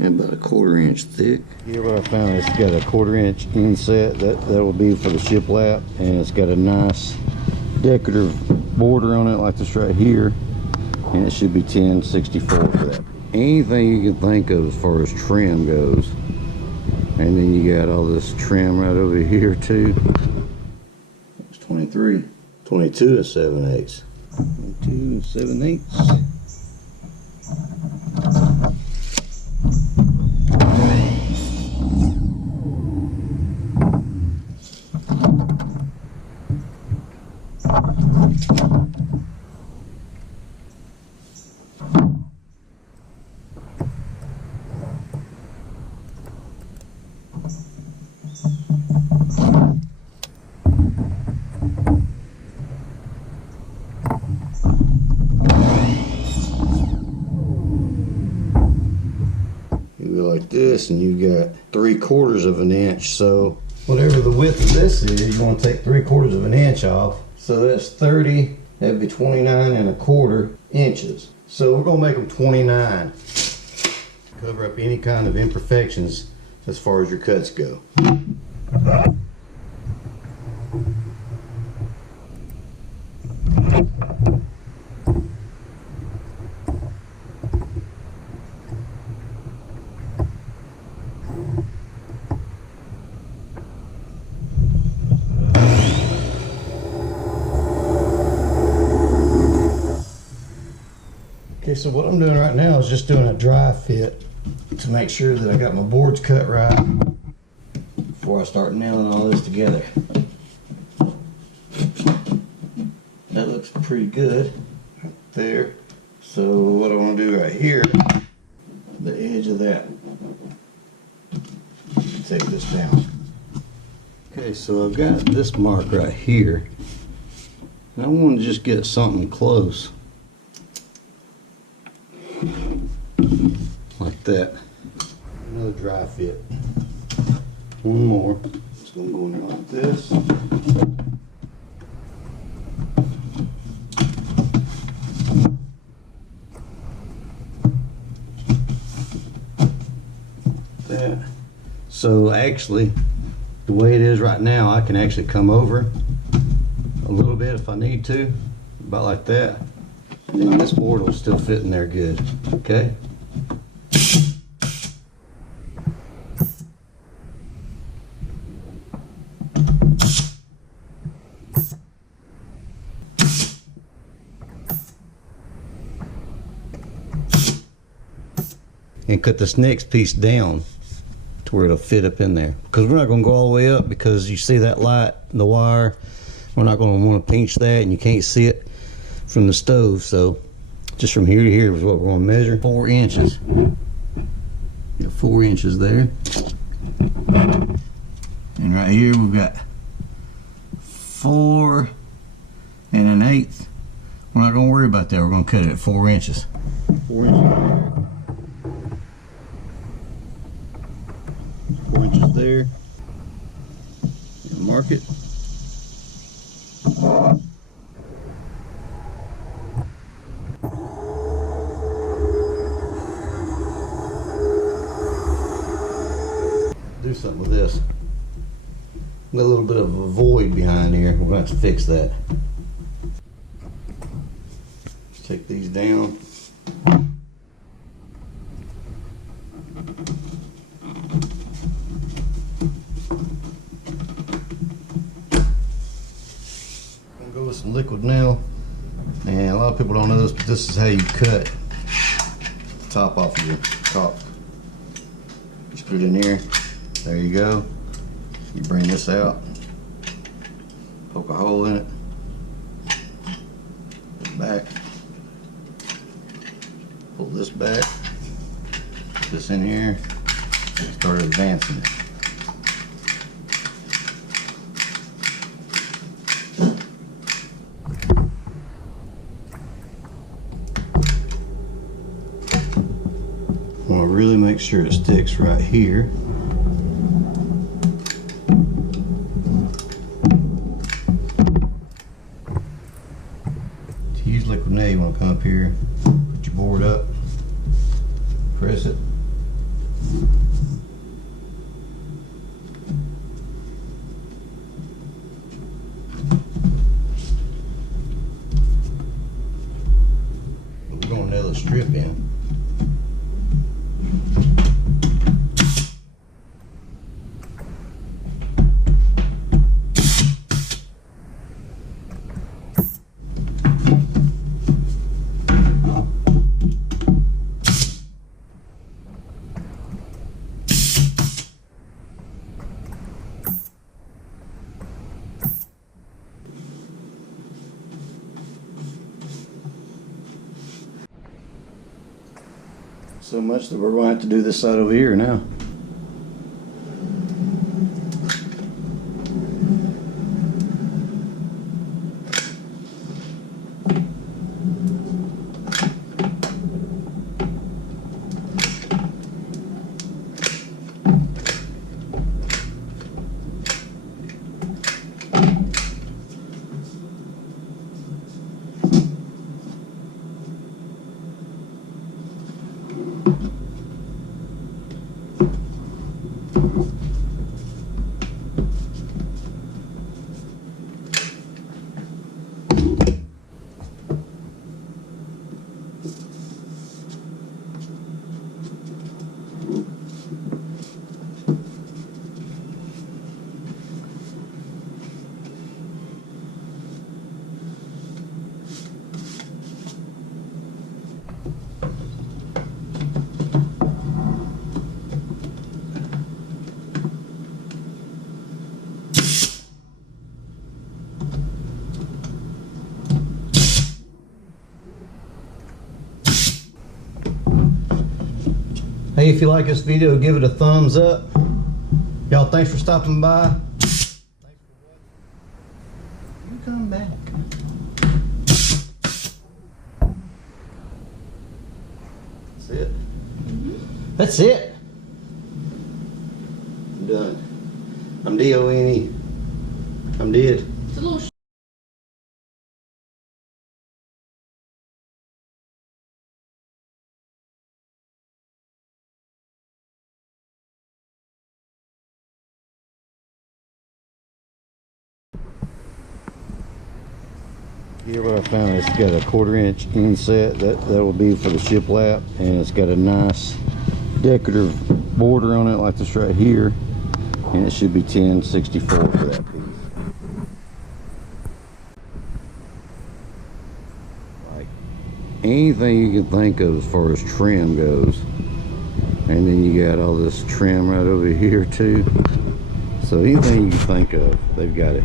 and about a 1/4 inch thick. Here what I found, it's got a 1/4 inch inset that will be for the shiplap, and it's got a nice decorative border on it like this right here, and it should be 1064 for that. Anything you can think of as far as trim goes, and then you got all this trim right over here too. It's 23, 22 and 7/8. 22 and 7/8. Like this, and you got 3/4 of an inch, so whatever the width of this is, you want to take 3/4 of an inch off, so that's 30. That'd be 29 and 1/4 inches, so we're gonna make them 29. Cover up any kind of imperfections as far as your cuts go. Okay, so what I'm doing right now is just doing a dry fit to make sure that I got my boards cut right before I start nailing all this together. That looks pretty good right there. So what I want to do right here, the edge of that, take this down. Okay, so I've got this mark right here, and I want to just get something close. Like that. Another dry fit. One more. It's going to go in there like this. That. So actually, the way it is right now, I can actually come over a little bit if I need to, about like that. And this board will still fit in there good. Okay. And cut this next piece down to where it'll fit up in there, because we're not going to go all the way up, because you see that light, the wire, we're not going to want to pinch that, and you can't see it from the stove. So just from here to here is what we're going to measure. 4 inches. Got 4 inches there. And right here we've got 4 1/8. We're not going to worry about that. We're going to cut it at 4 inches. 4 inches there. 4 inches there. And mark it. Do something with this. Got a little bit of a void behind here. We're going to have to fix that. Let's take these down. I'm going to go with some liquid nail. And a lot of people don't know this, but this is how you cut the top off of your caulk. Just put it in here. There you go. You bring this out, poke a hole in it, put it back, pull this back, put this in here, and start advancing it. I want to really make sure it sticks right here. Liquid nail, you want to come up here, put your board up, press it, little strip in. So much that we're going to have to do this side over here now. Hey, if you like this video, give it a thumbs up. Y'all, thanks for stopping by. Thanks for watching. You come back. That's it. That's it. I'm done. I'm D-O-N-E. I'm dead. It's a little Here what I found, it's got a 1/4 inch inset that will be for the shiplap, and it's got a nice decorative border on it like this right here, and it should be 1064 for that piece. Like anything you can think of as far as trim goes, and then you got all this trim right over here too. So anything you can think of, they've got it.